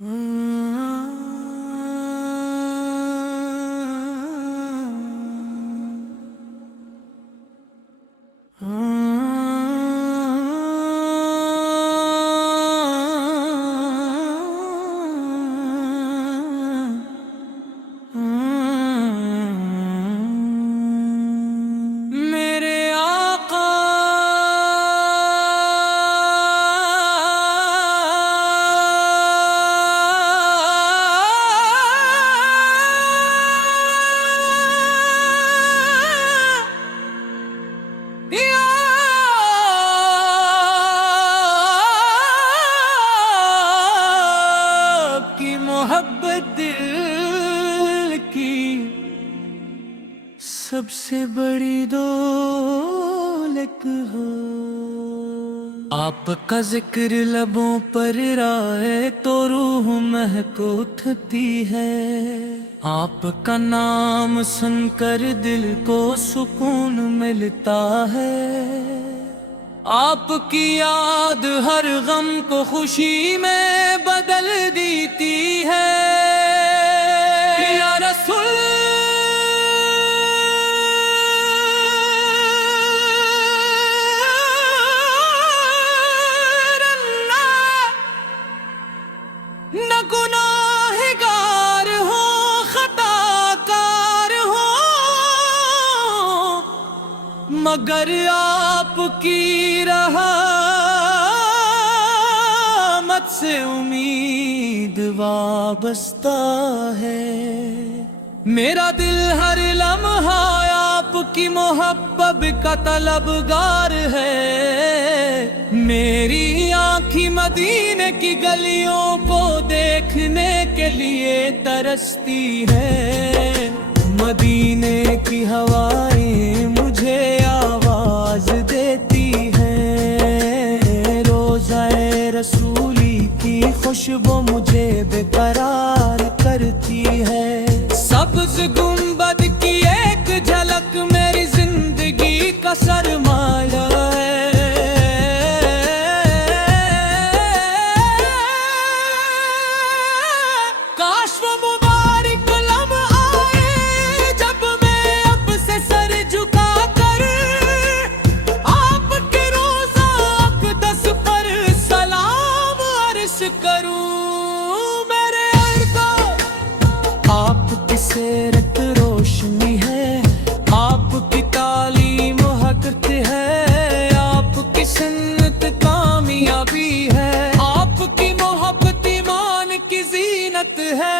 میرے آقا کی محبت دل کی سب سے بڑی دولت ہو، آپ کا ذکر لبوں پر رائے تو روح مہک اٹھتی ہے، آپ کا نام سن کر دل کو سکون ملتا ہے، آپ کی یاد ہر غم کو خوشی میں بدل دیتی ہے۔ یا رسول نہ گناہگار ہو خطا کار ہو، مگر آپ کی رحمت سے امید وابستہ ہے۔ میرا دل ہر لمحہ آپ کی محبت کا طلبگار ہے، میری آنکھیں مدینے کی گلیوں کو دیکھنے کے لیے ترستی ہے، مدینے کی ہوائیں مجھے آواز دیتی ہیں، روضہ رسولی کی خوشبو مجھے بے قرار کرتی ہے، سبز گنبد کی ایک جھلک میری زندگی کا سرمایہ ہے، کاش وہ مبارک لمحہ آئے جب میں اب سے سر جھکا کر آپ کے روضہ اقدس پر سلام عرض کروں۔ میرے ارد آپ کی سیرت روشنی ہے، آپ کی تعلیم حقیقت ہے، آپ کی سنت کامیابی ہے، آپ کی محبت ایمان کی زینت ہے،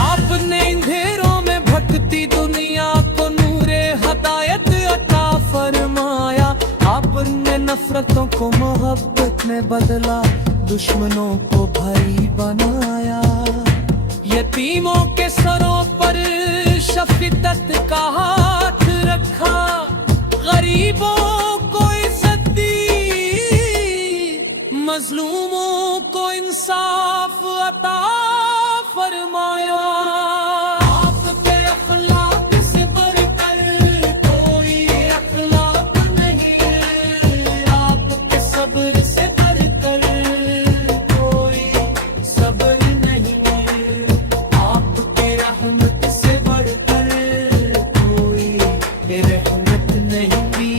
آپ نے اندھیروں میں بھٹکتی دنیا کو نور ہدایت عطا فرمایا، آپ نے نفرتوں کو محبت میں بدلا، دشمنوں کو بھائی بنایا، یتیموں کے سروں پر شفقت کا ہاتھ رکھا، غریبوں کو عزت دی، مظلوموں کو انصاف عطا فرمایا، آپ کے اخلاق سے بڑھ کر کوئی اخلاق نہیں، آپ کے صبر سے بڑھ کر کوئی صبر نہیں، آپ کے رحمت سے بڑھ کر کوئی رحمت نہیں دی،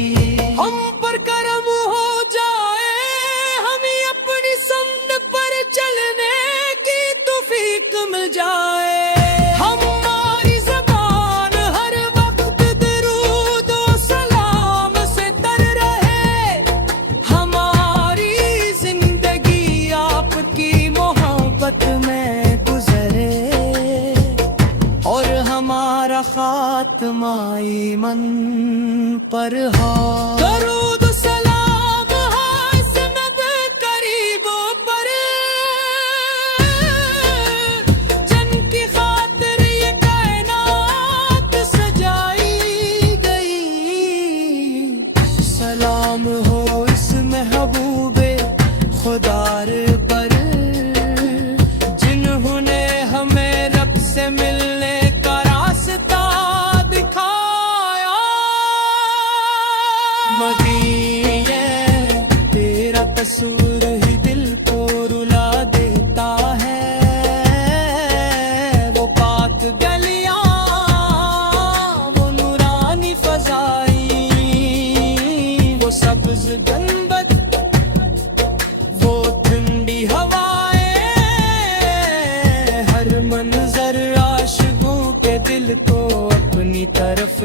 ہم پر کرم ہو جائے ہمیں اپنی سمت پر چلنے کی توفیق مل جائے، ہماری زبان ہر وقت درود و سلام سے تر رہے، ہماری زندگی آپ کی محبت میں گزرے، اور ہمارا خاتمہ ایمان پر ہو، درود و سلام ہو اسمت قریبوں پر، جن کی خاطر یہ کائنات سجائی گئی، سلام ہو اس محبوب خدار پر، جنہوں نے ہمیں رب سے ملنے کا راستہ دکھایا، مدینہ